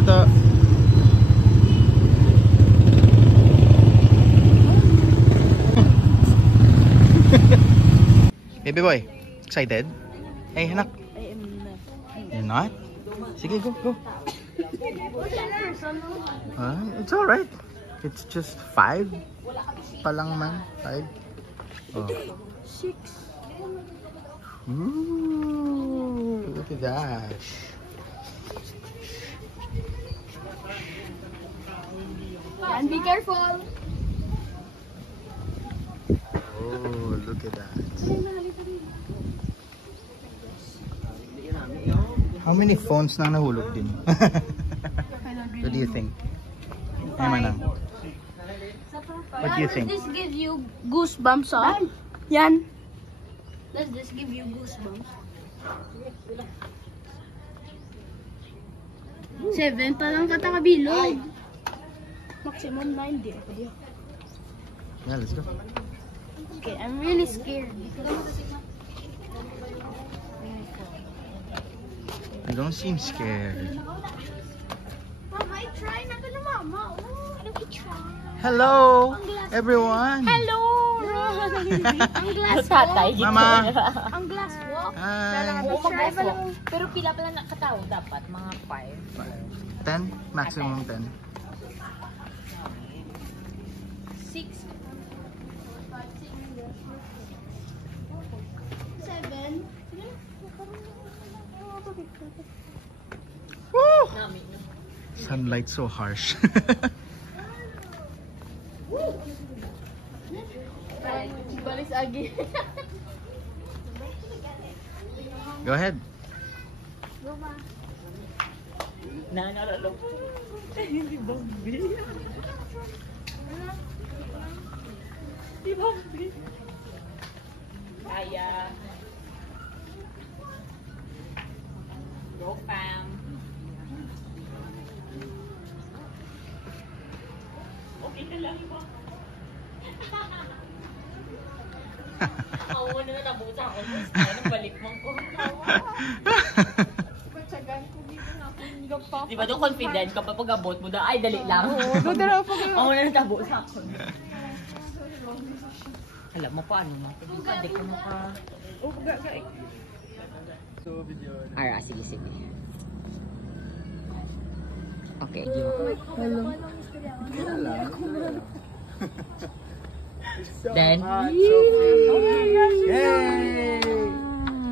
pala to. Baby boy, excited? Hey, anak. I am not. You're not? Sige, go, go. It's alright. It's just 5 palang man. 5. Oh. 6. Ooh, look at that. And be careful. Oh, look at that. How many phones na nahulog din? What do you think? What do you think? Does this give you goosebumps, huh? Yan. Does this give you goosebumps? 7 pa lang katakabilog. Maximum 9 din. Yeah, let's go. Okay, I'm really scared. You don't seem scared. Mama, I try na to mama. Oh, I try. Hello, everyone. Hello. Ang glass walk. Mama. Ang glass walk. Hi. Pero pila pala nakatao dapat? Mga 5. 10? Maximum 10. 6. 7. Woo! Sunlight so harsh. Balis agi. Go ahead. Go ma. Nanaralo. Hindi Bambi. Di Bambi. Kaya. Go Pam. Okay na lang mo. Ako na nabuta ako. Ano balik mo ko. Di ba doon confident ka pa pag-abot mo na, ay dali lang. Oo, dala pa kayo. Ako na natabo sa ako. Alam mo paano mo? Adik mo ka. Oo, gagay. So, video. Ara, sige, sige. Okay. Hello. Then, Yay!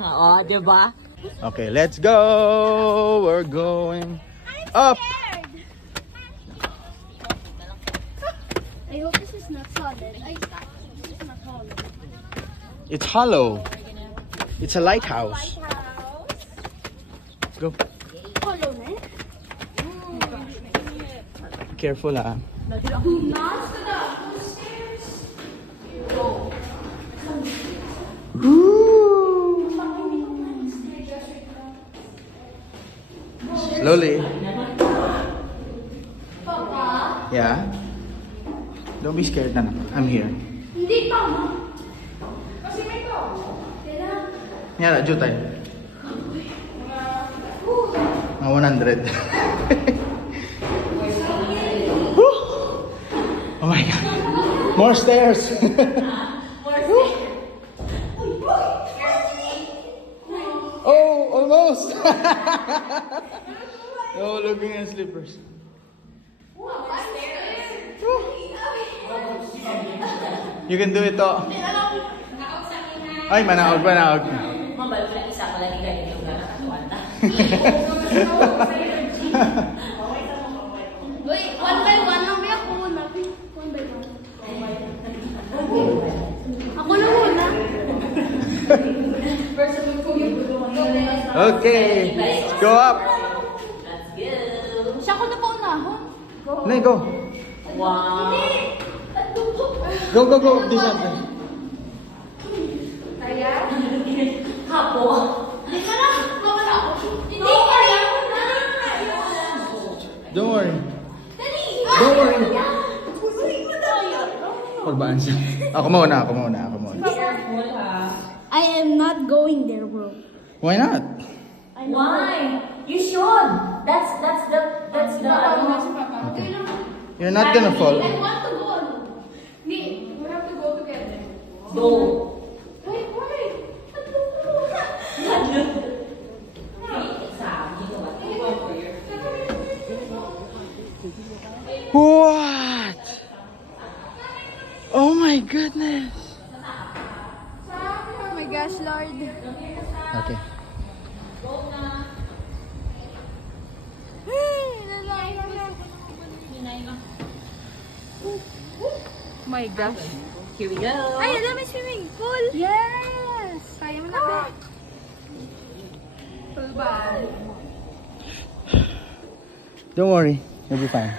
oh, diba? Okay, let's go. We're going up. I hope this is not solid. This is not hollow. It's hollow. It's a lighthouse. Go. Hollow na? Careful, ah. Slowly. Papa? Yeah? Don't be scared, Nana. I'm here. Hindi pa, ma. Kasi may to. Yeah, jutay. Mga 100. Woo! Oh my God. More stairs. Oh, almost. Oh, looking at slippers. You can do it, to. Ay, manaog. Mabalik na isa pala ni ganito yung nakakawanta. Uy, 1 by 1 lang ba ako muna? 1 by 1. Ako na muna. Okay, let's go up. Let's go. Siya ko na pa unahon. Nay, go. Wow. Go. This one. Hapo. Hindi ka na. Mawala ako. Hindi ka na. Don't worry. Dali. Don't worry. Kurbaan siya. Ako muna. I am not going there, bro. Why not? Why? You should. That's the Okay. You're not gonna fall. I want to go. Nee, we have to go together. go. Wait. What? Oh my goodness. Oh my gosh, Lord. Okay. My gosh. Here we go. Ay, alam may swimming pool. Yes. Kaya mo na ba? Full ba? Don't worry, you'll be fine.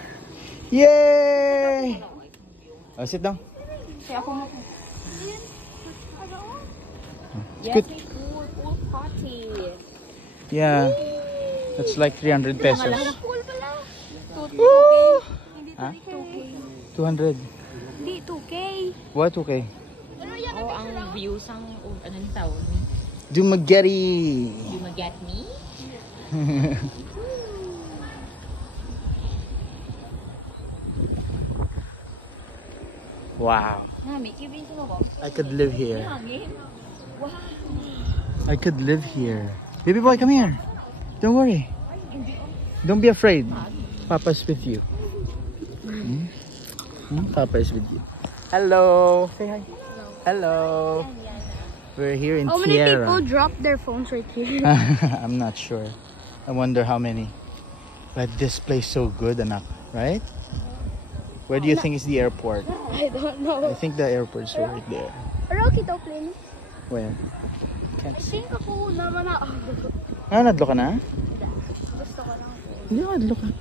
Yay! Oh, sit down. Kaya ako mo. It's good. Pool party. Yeah. That's like 300 pesos. Pool pala. Woo! Hindi Huh? 2K. 200. Hindi 2K. What? Okay. Oh, ang views ang ano ni tawag ni? Dumaguete. You mag-get me? Wow. Mami, kibin ko ba? I could live here. Mami? Wow. I could live here. Baby boy, come here. Don't worry. Don't be afraid. Papa's with you. Hmm? Papa is with you. Hello. Say hi. Hello. We're here in How many Tierra. people drop their phones right here? I'm not sure. I wonder how many. But this place so good, anak, right? Where do you think is the airport? I don't know. I think the airport's right there. Rocky to plane. Where? Think ako naman na. Ah, nadlo ka na? Gusto ko lang. Hindi, nadlo ka.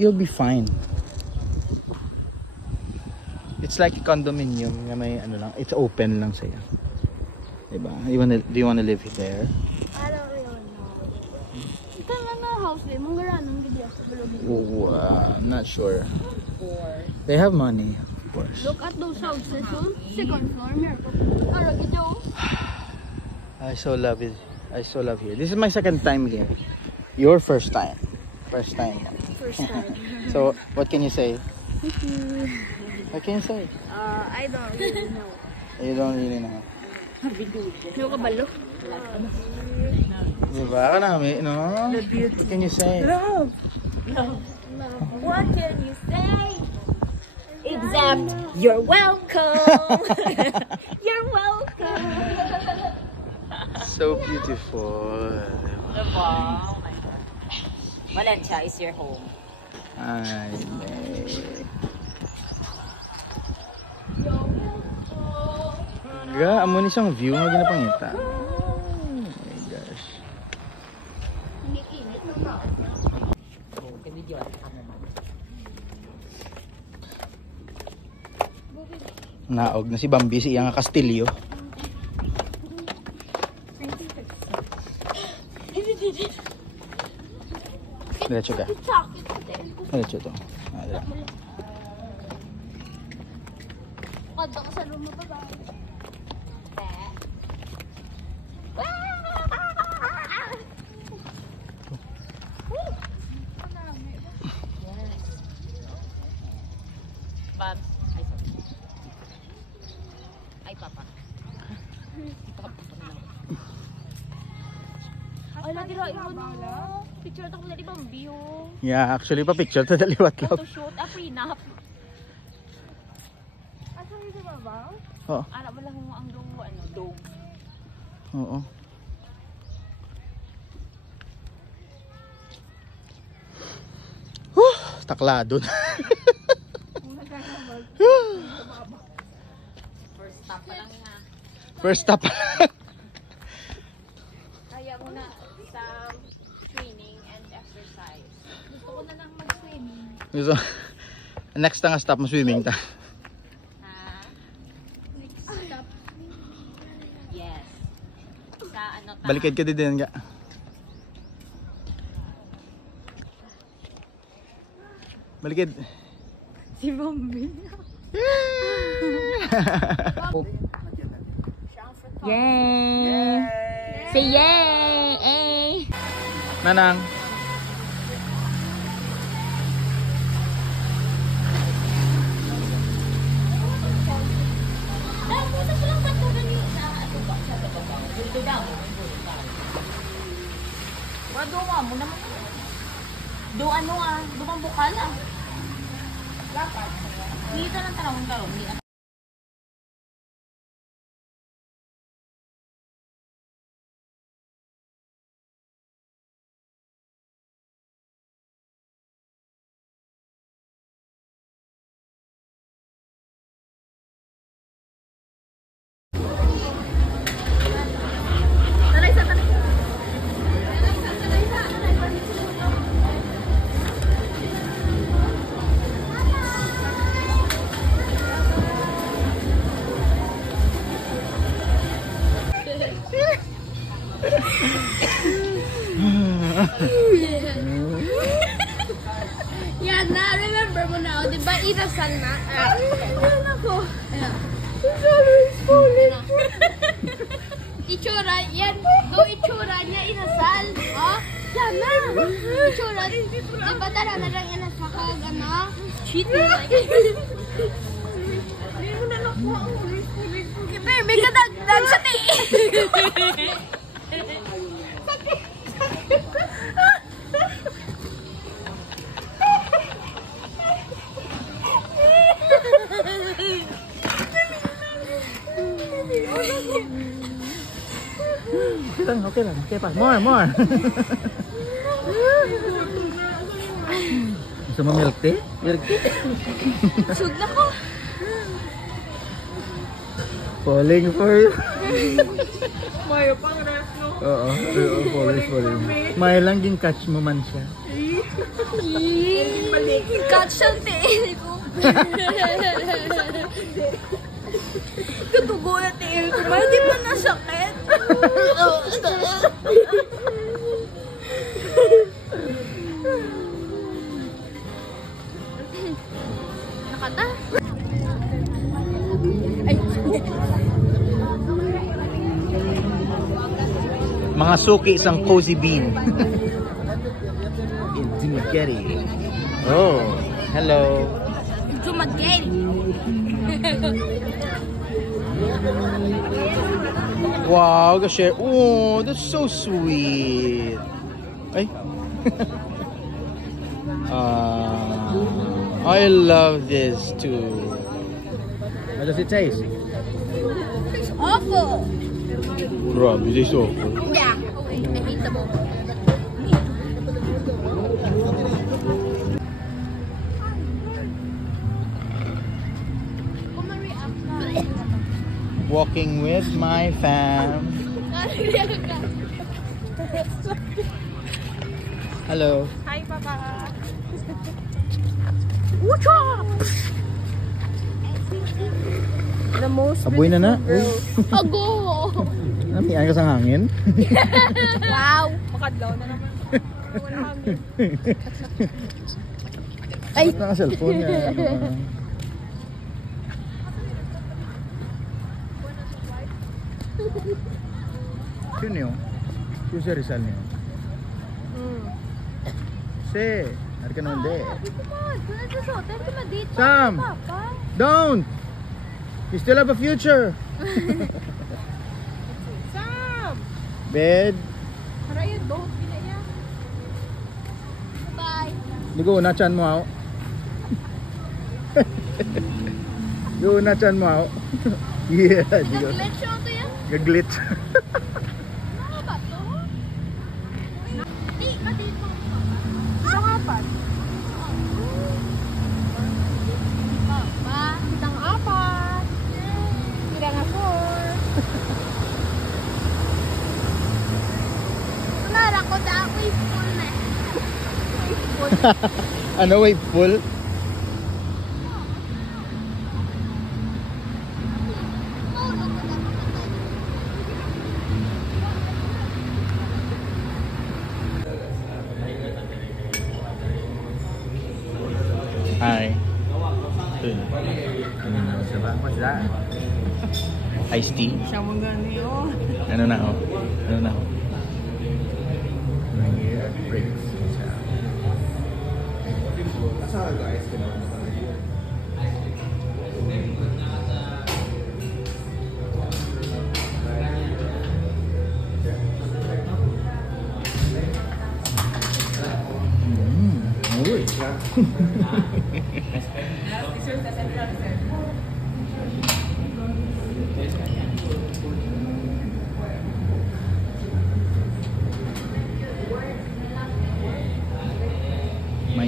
You'll be fine. It's like a condominium na may ano lang, it's open lang sa'yo. Diba? Do you wanna live there? I don't really know. Ito lang na house din. Mong garanong gidya sa bulog. Oh, I'm not sure. They have money, of course. Look at those houses. Oh. Second floor. Meron. Arag ito. I so love it. I so love here. This is my second time here. Your first time. First time. First time. So, what can you say? What can you say? I don't really know. You don't really know. Yung kabalo. Diba ka namin, no? What can you say? Love. What can you say? Except, you're welcome. You're welcome. So beautiful. Diba? Oh my God. Valencia is your home. Ay, ga, amo ni siyang view nga ginapangita. Oh my gosh. Naog na si Bambi sa iyang kastilyo. Diretso ka. Diretso to. Diretso. Kada ka sa room mo pa ba? Bam. Ay, sorry. Ay, papa. Ay, nadira mo no. Picture ito ko na di Bambi, oh. Yeah, actually pa picture to daliwat lang. Photoshoot, prenup. Asa dito ba ba? Oo. Anak mo lang ang dome. Oo. Taklado na. First stop pa lang na. First stop. Kaya mo na sa training and exercise. Gusto ko na lang mag-swimming. So, next na nga stop mo swimming ta. Ha? Next stop. Yes. Sa ano ta? Balikad ka din nga. Balikad. Si Bambi. Yay! Say yay! Nanang. daw. Wala doon mo naman. Do ano do bang bukal Lapat. Dito lang talong. Yan na, remember mo na, di ba inasal na? Ano ako? Itsura, yan. Do itsura niya inasal. Oh, yan na. Itsura. Di ba tara na lang inasal ka, ano? Cheat mo. Hindi mo na nakuha ang ulit. May kadagdag sa tiin. Okay lang. Okay pa. More. Gusto mo milk tea? Milk tea? Sud na ko. Falling for you. Mayo pang ref, no? Oo, falling. May lang din catch mo man siya. Catch ang tiin ko. Tutugo na tiin ko. Hindi pa nasakit. Nakata? Mga suki isang cozy bean. In Dumaguete. Oh, hello. Dumaguete. Wow, ka-share. Oh, that's so sweet. Ay. I love this too. How does it taste? It's awful. Grabe, it tastes awful. Yeah. I hate the bowl. Walking with my fam. Hello. Hi, Papa. The most Aboy na na. Ago! Namiyan ka sa hangin. Wow! Makadlaw na naman. Wala hangin. Ay! Ba't naka-cellphone niya? Sino yun? Sino si Rizal niyo? Si! Hari ka naman di. Sam! Don't! You still have a future! Sam! Bed! Harayan, don't. Pinaya. Bye! Ligo na chan mo ako. Ligo na chan mo ako. Yeah, digo. Nag-glitch ako to yan? Gag-glitch. Ano ba to? Hindi, dito. Isang apat. Papa, isang apat. Pirang ako. Kunara ko sa ako full na. Ano, wave full? Hi. What's that? Iced tea? Siya mo gani, oh. Ano na ako? Ano na ako? Breaks. My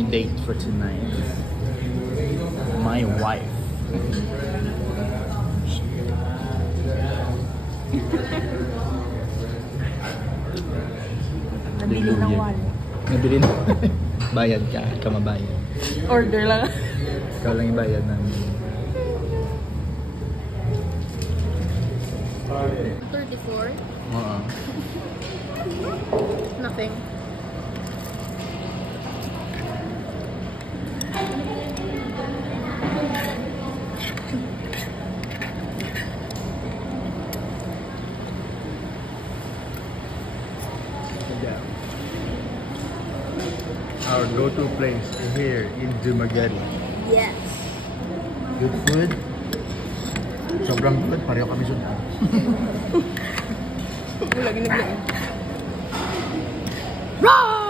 date for tonight. My wife. Nabili ng wall. Nabili na. Bayad ka. Ikaw mabayad. Order lang. Ikaw lang yung bayad namin. 34. Oo. Nothing. Our go-to place here in Dumaguete. Yes. Good food. Sobrang good. Pareho kami sundan. Lagi naglaan. Roar!